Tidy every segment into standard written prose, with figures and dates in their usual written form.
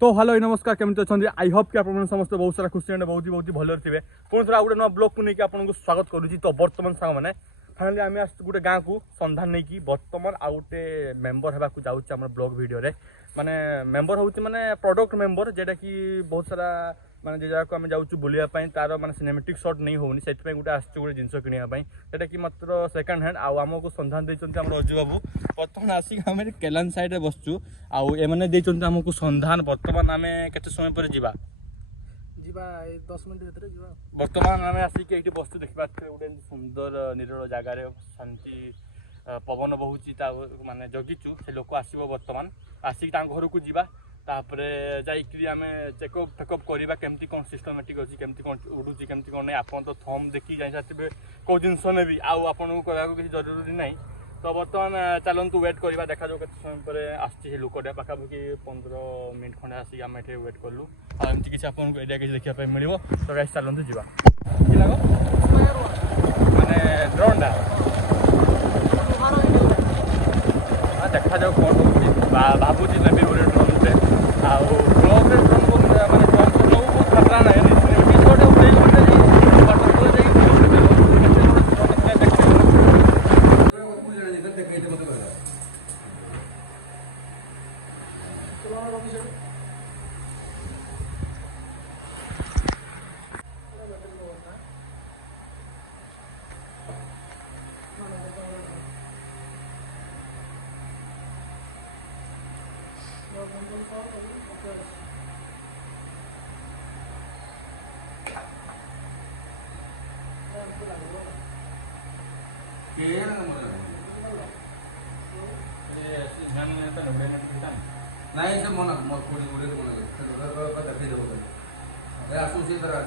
तो हेलो नमस्कार केमती अच्छा आई होप कि आप समस्त बहुत सारा खुशी बहुत ही भल थे पुणी थोड़ा गोटे नुआ ब्लॉग को लेकिन आपको स्वागत करुँची। तो बर्तमान सांग मैंने फाइनाली आम आस गोटे गाँव को संधान नहीं कि बर्तमान आउ गोटे मेम्बर होगा जाऊँ ब्लॉग वीडियो माने मेम्बर हूँ माने प्रोडक्ट मेम्बर जेटा कि बहुत सारा माने जे जगह आम जाऊँ बुलायापाई तार माने सिनेमेटिक शॉट नहीं होनी से गोटे आसो गोटे जिन किनापी जोटा कि मात्र सेकेंड हैंड आमको संधान देते आम रजु बाबू बर्तमान आसिक आम केलान साइड बसचु आने आमको संधान बर्तमान आम केते समय पर जीवा 10 मिनट भीतर जीवा। बर्तमान आम आसिक ये बसचु देखा गोटे सुंदर निरल जगार शांति पवन बहुची माने जगिचु से लोक आसो बर्तमान आसिक घर को जीवा तापरे जाइए आम चेकअप फेकअप करवा केमती कौन सिस्टमेटिक अच्छी केमती कौन उड़ूची केमती कौन नहीं आपन तो थम देखी जाई सारे कौ जिनस ने भी आपको कहना किसी जरूरी नहीं। तो बर्तमान चलतु वेट करवा देखा जाऊ केते समय पर आसी लोकटा पाखापाखि 15 मिनट खंडे आसिक आम ये वेट कलु आमती किसी आपको एरिया किसी देखा मिल तो गाइस चलतु जीवा कि लग माने ड्रोनटा देखा जाऊ कौन भावुची नेबी गोटे ड्रोन ब्लॉग्रे ड्रोन को मैंने ड्रोन सब बहुत खतरा ना नहीं से मन पूरी पूरी मन देखी देव आसूसी तरह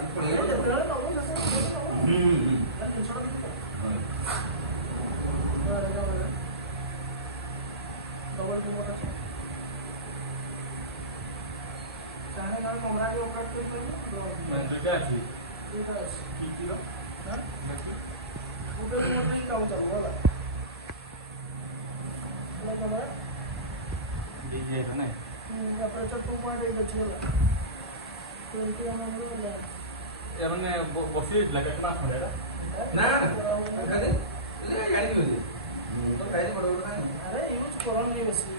डीजे है ना टेम्परेचर 2.8 अच्छी होला 20 mm ये मैंने बसी लगा के बात खड़ेला ना खाली ले गाड़ी में तो गाड़ी पड़ो ना अरे यूज करो नहीं बसी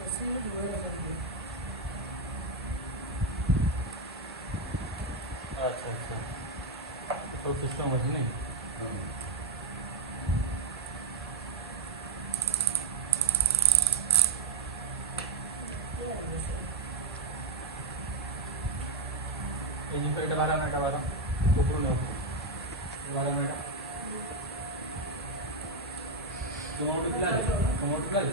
बसी यूज हो ना अच्छा अच्छा तो सिस्टम है नहीं এটা 12 না 12 উপরে নাও 12 না टमाटो डाल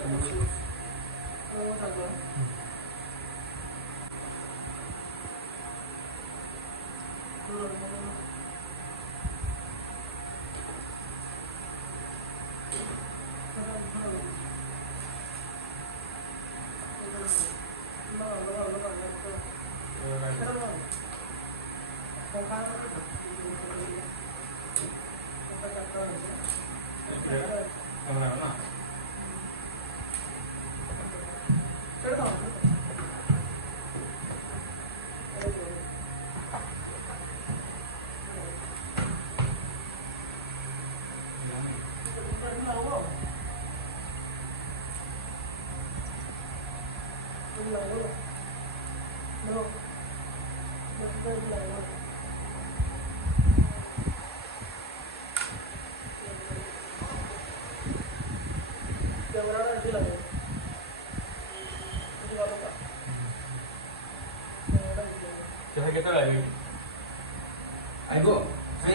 କେତେବେଳେ ଆଇବି ଆଇବ ସେ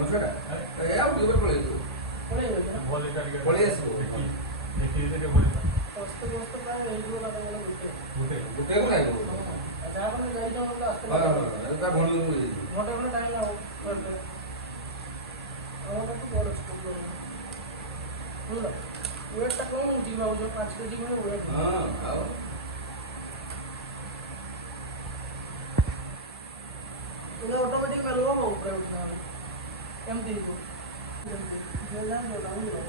ଅଛଟା ଏ ଆଉ ଟିକେ ପଳେଇଯିବ ଭଲ ତାରିଖ ପଳେଇ ଆସିବ ଦେଖି ଟିକେ ଭଲ ଅସ୍ତ ଅସ୍ତ ପ୍ରାୟ ହେଇଯିବ ନା ତାହେଲେ ଗୋଟେ କୁ ଲାଗିବ ଯାହା ମାନେ ଯାଇଛ ଆସ୍ତେ ତା ଭଣୀ କୁ ଘଣ୍ଟା ଘଣ୍ଟା ଟାଇମ୍ ଲାଗବ ଆମର ତ ବଡ଼ ସ୍କୁଲ ବୁଝିଲ ୱେଟ୍ଟା କମ୍ ହେଉଛି ଭାବୁଛ 5 କେଜି ଭଳିଆ ୱେଟ୍ ହଁ ଆଉ तुला ऑटोमेटिक चालू हो ऊपर उठना एमटी को जल्दी जल्दी डाउन हो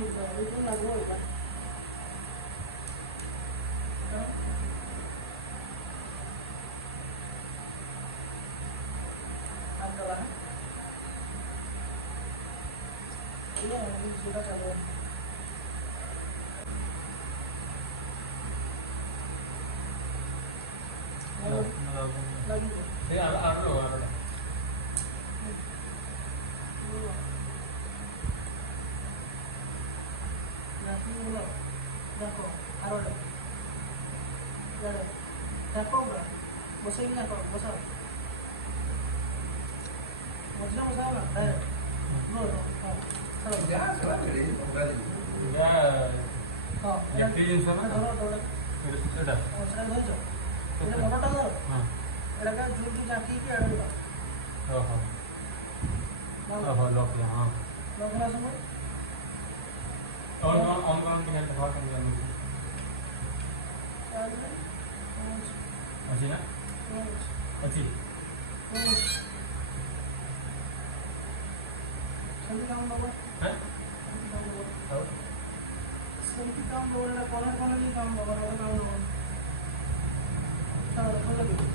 itu lagu apa? Adalah iya ini sudah calon lagi ada nanti ulo dako arole ya dako bra bosa ini dako bosa bosa bosa lah no no salah Ya, sekarang ini udah di. ya oh ya clean sama ধরো ধরো sudah ও সেটা ধরছো এটা মোটাটা ধরো হ্যাঁ এটাকে জোর জোর চাকিয়ে কি আড়ে দাও ओहो দাও ओहो लॉक है हां লগ্ন সময় ऑन करने के लिए बहुत कम है अच्छी ना अच्छी সেলফি কাম বাবা हैं और সেলফি কাম বাবা এটা কর্নার কর্নারই কাম বাবা এটা কাম বাবা তাহলে খোলা দিই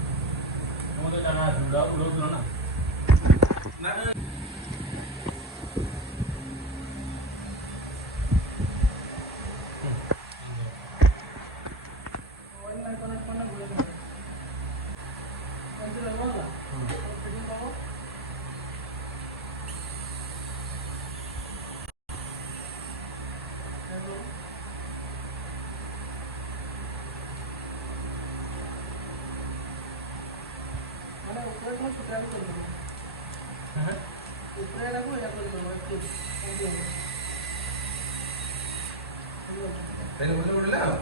वो तो जाना है उड़ो उड़ो ना ওই না কর্নার কর্নার ঘুরে যাবে কোনটা লাগলো ফিটিং বাবা হ্যালো মানে উপরে কোনো ছোট আগে করে দেবো हैं উপরে রাখবো এটা করে দেবো একটু কমপ্লিট হবে Ini udah lah.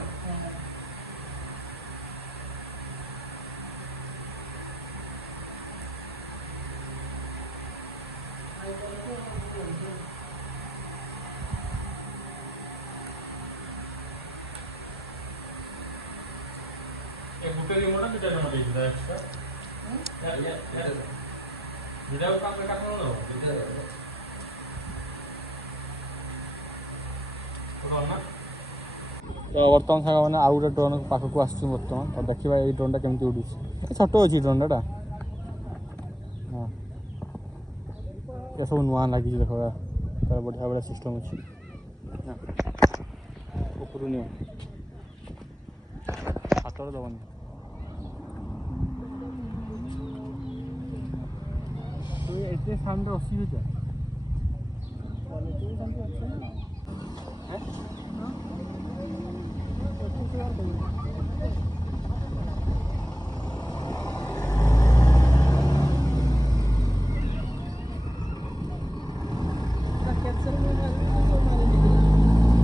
एक बुके रिमोट भी जाना मत इधर एक्स्ट्रा या वीडियो काम में काटना ना तो ना तो वर्तमान साଙ୍ଗମାନେ ଆଉ ଗୋଟେ ଡ୍ରୋନ୍ ପାଖକୁ ଆସିଛି ବର୍ତ୍ତମାନ ତ ଦେଖିବା ଏଇ ଡ୍ରୋନ୍ଟା କେମିତି ଉଡ଼ୁଛି ଛୋଟ ଅଛି ଡ୍ରୋନ୍ଟା ହଁ ଏସବୁ ନୂଆ ଲାଗିଛି ଦେଖ ତାର ବଢ଼ିଆ ବଢ଼ିଆ ସିଷ୍ଟମ୍ ଅଛି ଉପରୁ ନିଅ ହାତରେ ଦେବନି ଏତେ ସାଉଣ୍ଡ ଅସୁବିଧା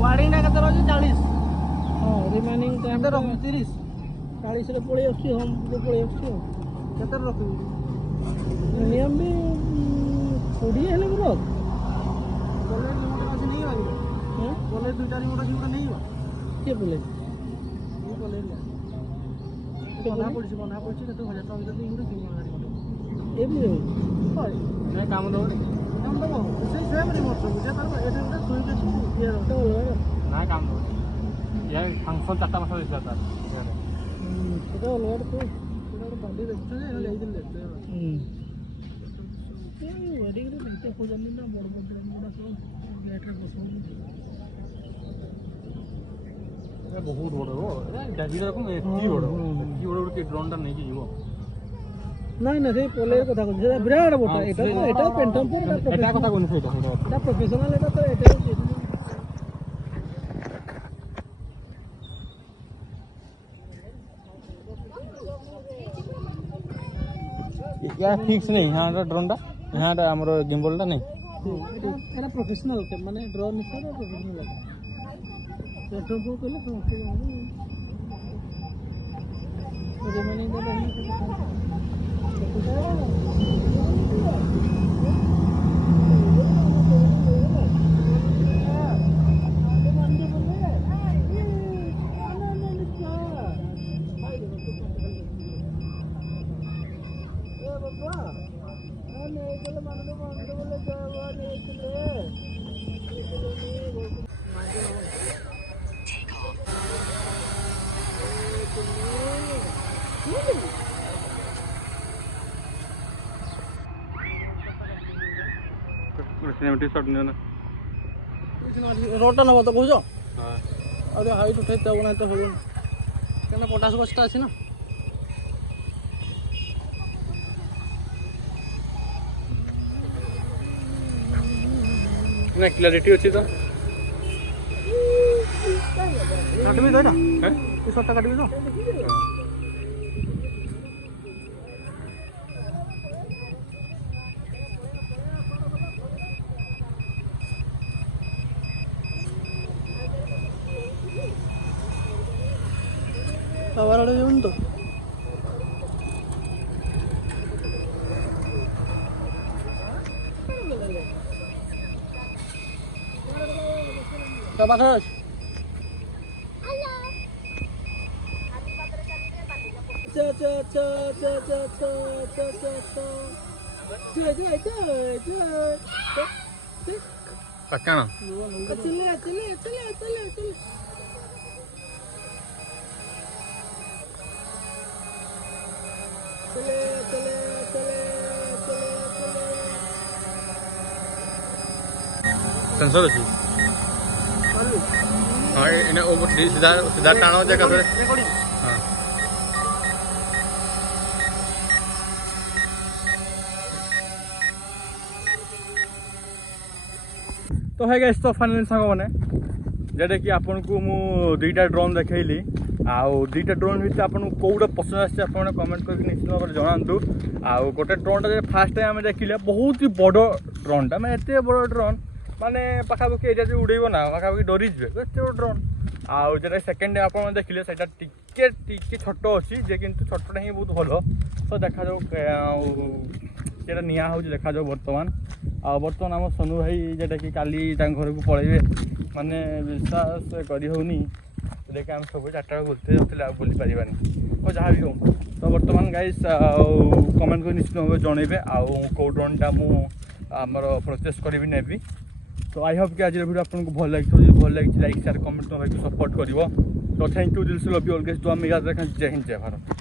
वार्डिंग टा केते रहछि 40 हाँ रिमेनिंग टाइम केते रखु 30 40 रे पळे आछि हम पळे आछि केते रखु नियम भी 20 हेले ब्रो बोले रिमोट अछि नहीं आइबो हां बोले दुटा रिमोट अछि उटा नहीं हो के बोले ये बोले बना पड़छि केते हजार टका भीतर नहीं उटा ए भी होय ନାଇଁ କାମ ଦେବନି हम दबो से सेम रिमोट सब जे तार एटे उटा सुइच अछि ये तो बोले ନାଇଁ କାମ ଦେବନି ୟା ଫଙ୍କସନ୍ 4ଟା ମାସ ଦେଇଥିଲା ତାର ସେଟା ବୋଲେ ତ ସେଟା ବାଲି ଦେଖତେ ଯେ ଯାଇଥିଲେ ଏ ୱେडिଂ ରେ ଦେଖତେ ଖୋଜନ୍ତି ନା ବଡ଼ ବଡ଼ ଗୁଡ଼ା ସବୁ ଲେଟରେ ବସଉଛନ୍ତି ବହୁତ ବଡ଼ ଡାଭିର ରକମ ଏତିକି ବଡ଼ ଗୋଟେ ଡ୍ରୋନ୍ଟା ନେଇକି ଯିବ ନାଇଁ ନା ସେଇ ପଲେ କଥା କହୁଛି ସେଟା ବିରାଟ ବଡ଼ ଏଟା ପେଣ୍ଟମ୍ ପର ଏଟା କଥା କହୁନି ସେଇଟା ଏଟା ପ୍ରୋଫେସନାଲ ଏଟା ତ ଏଟା या फिक्स नहीं यहाँ ड्रोनटा यहाँ आमर गिम्बलटा नहीं एटा प्रोफेशनल माने ड्रोन हिसाब से प्रोफेशनल पेट्रोल को कहले समझते हैं रिमेनिंग दा ସିନେମାଟିକ୍ ସଟ୍ ନିଅ ନା ରୋଡ଼ଟା ନେବ ତ କହୁଛ ହଁ ଆଉ ଟିକେ ହାଇଟ୍ ଉଠେଇତେ ହେବ ନାହିଁ ତ ହେବନି କାହିଁକିନା ପଟାସ ଗଛଟା ଅଛି ନା ନା କ୍ଲାରିଟି ଅଛି ତ କାଟିବି ତ ଏଇଟା হ্যাঁ এই শর্টটা কাটিবি তো আবার আড়ে যাবেন তো বাতাস పక్కన सेंसर ଅଛି ହଁ ଏନେ ସିଧା ସିଧା ଟାଣ ଜାଗା ପରେ ହଁ तो है गाइस तो फाइनली सांग मैंने जेटा कि आपन को मु दुईटा ड्रोन देखैली आउ दुईटा ड्रोन भितर आपन कोउटा पसंद आछे आपन कमेंट करके निश्चित भाव जणांतु आउ गोटे ड्रोन टा फास्ट टाइम आम देखिले बहुत ही बड़ ड्रोन टा मैं एते बड़ ड्रोन माने पाखापाखि एटा जो उड़ेइबो ना पाखापाखि डरी जिवे एते बड़ ड्रोन आउ जेटा सेकेंड डे आपन देखिले सेटा टिके टिके छोट अछि जे किंतु छोटटा ही बहुत भलो तो देखा जाऊ जेटा निया होउछि देखा जाऊ वर्तमान बर्तमान आम सोनू भाई जेटा कि काली घर को पलैबे माने विश्वास करी होनी देखिए आम सब 4टा बुलते जाते बुली पारानी तो जहाँ भी हो तो बर्तमान गाइस कमेंट कर निश्चित भाव जनइबे आउ ड्रोनटा मुझर प्रोसेस करी नेबी तो आई होप कि आज वीडियो आपको भल लगी लाइक शेयर कमेंट भाई को सपोर्ट कर तो थैंक यू दिल से लव यू ऑलवेज तो आम जय हिंद जय भारत।